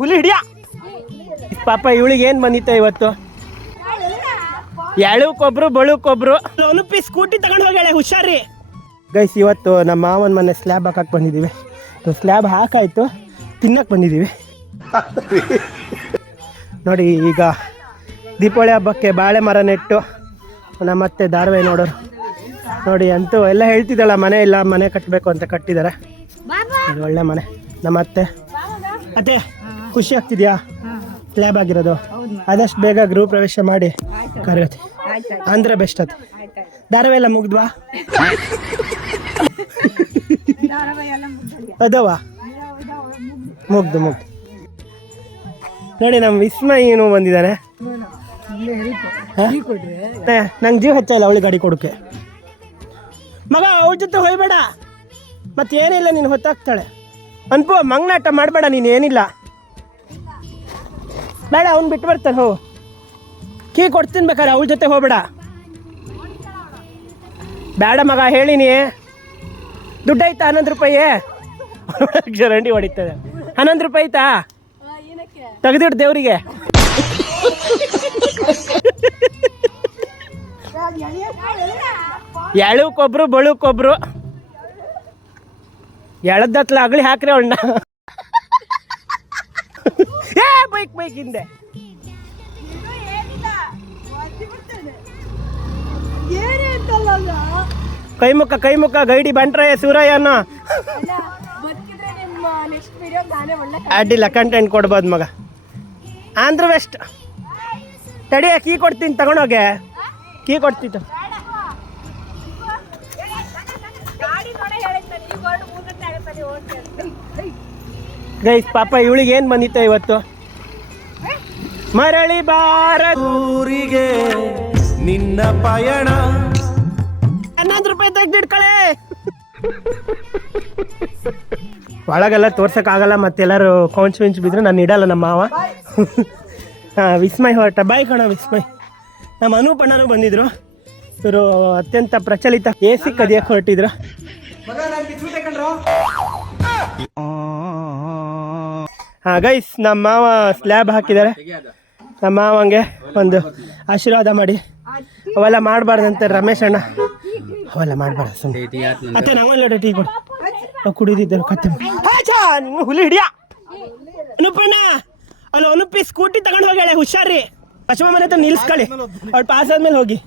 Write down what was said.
ಹುಲಿ ಹಿಡಿಯ ಪಾಪ ಇವಳಿಗೆ ಏನು ಬಂದಿತ್ತು ಇವತ್ತು? ಎಳುಕೊಬ್ರು ಬಳುಕೊಬ್ರು. ಒನುಪಿ ಸ್ಕೂಟಿ ತಗೊಂಡು ಹೋಗ್ಯಾಳೆ, ಹುಷಾರಿ ಗೈಸ್. ಇವತ್ತು ನಮ್ಮ ಮಾವನ ಮನೆ ಸ್ಲ್ಯಾಬ್ ಹಾಕಕ್ಕೆ ಬಂದಿದ್ದೀವಿ. ಸ್ಲ್ಯಾಬ್ ಹಾಕಾಯ್ತು, ತಿನ್ನಕ್ಕೆ ಬಂದಿದ್ದೀವಿ ನೋಡಿ. ಈಗ ದೀಪಾವಳಿ ಹಬ್ಬಕ್ಕೆ ಬಾಳೆ ಮರ ನೆಟ್ಟು ನಮ್ಮತ್ತೆ ಧಾರವಾಹಿ ನೋಡೋರು ನೋಡಿ. ಅಂತೂ ಎಲ್ಲ ಹೇಳ್ತಿದ್ದಲ್ಲ, ಮನೆ ಇಲ್ಲ, ಮನೆ ಕಟ್ಟಬೇಕು ಅಂತ ಕಟ್ಟಿದ್ದಾರೆ. ಇದು ಒಳ್ಳೆ ಮನೆ. ನಮ್ಮತ್ತೆ ಅತ್ತೆ ಖುಷಿ ಆಗ್ತಿದ್ಯಾ? ಸ್ಲ್ಯಾಬ್ ಆಗಿರೋದು ಆದಷ್ಟು ಬೇಗ ಗೃಹ ಪ್ರವೇಶ ಮಾಡಿ ಕರೆಯತ್ತೆ ಅಂದ್ರೆ ಬೆಸ್ಟ್ ಅದು. ಧಾರಾವಾಹಿ ಎಲ್ಲ ಮುಗ್ದ್ವಾ? ಅದವ ಮುಗ್ದು ನೋಡಿ. ನಮ್ಮ ವಿಸ್ಮಯನು ಬಂದಿದ್ದಾನೆ. ನಂಗೆ ಜೀವ ಹಚ್ಚಲ್ಲ ಅವಳಿಗೆ ಗಾಡಿ ಕೊಡೋಕೆ. ಮಗ ಅವಳ ಜೊತೆ ಹೋಯ್ಬೇಡ, ಮತ್ತೇನಿಲ್ಲ, ನೀನು ಹೊತ್ತಾಗ್ತಾಳೆ. ಅನ್ಕೋ ಮಂಗ್ನಾಟ ಮಾಡಬೇಡ ನೀನು, ಏನಿಲ್ಲ ಬೇಡ. ಅವ್ನು ಬಿಟ್ಟು ಬರ್ತಾನೆ, ಹೋ ಕೀ ಕೊಡ್ತೀನಿ ಬೇಕಾರೆ, ಅವಳ ಜೊತೆ ಹೋಗ್ಬೇಡ. ಬೇಡ ಮಗ, ಹೇಳಿನಿ. ದುಡ್ಡು ಆಯ್ತಾ? 11 ರೂಪಾಯಿ ಚರಂಡಿ ಹೊಡಿತದೆ. 11 ರೂಪಾಯಿ ಆಯ್ತಾ? ತೆಗೆದಿಟ್ಟು ದೇವ್ರಿಗೆ. ಎಳುಕೊಬ್ರು ಬಳುಕೊಬ್ರು. ಎಳದತ್ಲ ಅಗಳಿ ಹಾಕ್ರಿ ಅವಣ್ಣ. ಬೈಕ್ ಹಿಂದೆ ಕೈ ಮುಖ ಗೈಡಿ ಬಂಟ್ರಯ್ಯ ಸೂರಯ್ಯನ ಅಡ್ಡಿಲ್ಲ, ಕಂಟೆಂಟ್ ಕೊಡ್ಬೋದು ಮಗ. ಆಂಧ್ರ ವೆಸ್ಟ್ ತಡಿಯ, ಕೀ ಕೊಡ್ತೀನಿ, ತಗೊಂಡೋಗೆ ಕೀ ಕೊಡ್ತಿತ್ತು. ಗೈಸ್ ಪಾಪ ಇವಳಿಗೆ ಏನು ಬಂದಿತ್ತು ಇವತ್ತು? ಮರಳಿ ಬಾರೂರಿಗೆ ನಿನ್ನ ಪಯಣ. 11 ರೂಪಾಯಿ ತೆಗ್ದಿಟ್ಕಳೆ. ಒಳಗೆಲ್ಲ ತೋರ್ಸೋಕ್ಕಾಗಲ್ಲ, ಮತ್ತೆಲ್ಲರೂ ಕೌಂಚ್ ಬಿದ್ರೆ ನಾನು ಇಡಲ್ಲ ನಮ್ಮ ಮಾವ. ವಿಸ್ಮಯ್ ಹೊರಟ. ಬಾಯ್ ಕಣ ವಿಸ್ಮಯ್. ನಮ್ಮ ಅನೂಪಣ್ಣನೂ ಬಂದಿದ್ರು. ಇವರು ಅತ್ಯಂತ ಪ್ರಚಲಿತ AC ಕದಿಯಕ್ಕೆ ಹೊರಟಿದ್ರು. ಹಾಂ ಗೈಸ್, ನಮ್ಮ ಮಾವ ಸ್ಲ್ಯಾಬ್ ಹಾಕಿದ್ದಾರೆ. ನಮ್ಮ ಮಾವಂಗೆ ಒಂದು ಆಶೀರ್ವಾದ ಮಾಡಿ. ಅವೆಲ್ಲ ಮಾಡಬಾರ್ದಂತೆ ರಮೇಶ್ ಅಣ್ಣ, ಅವೆಲ್ಲ ಮಾಡಬಾರ್ದು. ಸುಮ್ಮನೆ ಅತ್ತೆ ನಂಗೊಂದು ಟೀ ಕೊಡು, ಕುಡಿದಿದ್ದರು ಕತ್ತೆ. ನೀವು ಹುಲಿ ಹಿಡಿಯ ಅನುಪಣ್ಣ. ಅಲ್ಲಿ ಒನುಪಿ ಸ್ಕೂಟಿ ತಗೊಂಡು ಹೋಗ್ಯಾಳೆ, ಹುಷಾರಿ. ಪಶ್ಚಿಮ ಮನೆ ಹತ್ರ ನಿಲ್ಸ್ಕೊಳ್ಳಿ, ಅವ್ಳು ಪಾಸ್ ಆದ್ಮೇಲೆ ಹೋಗಿ.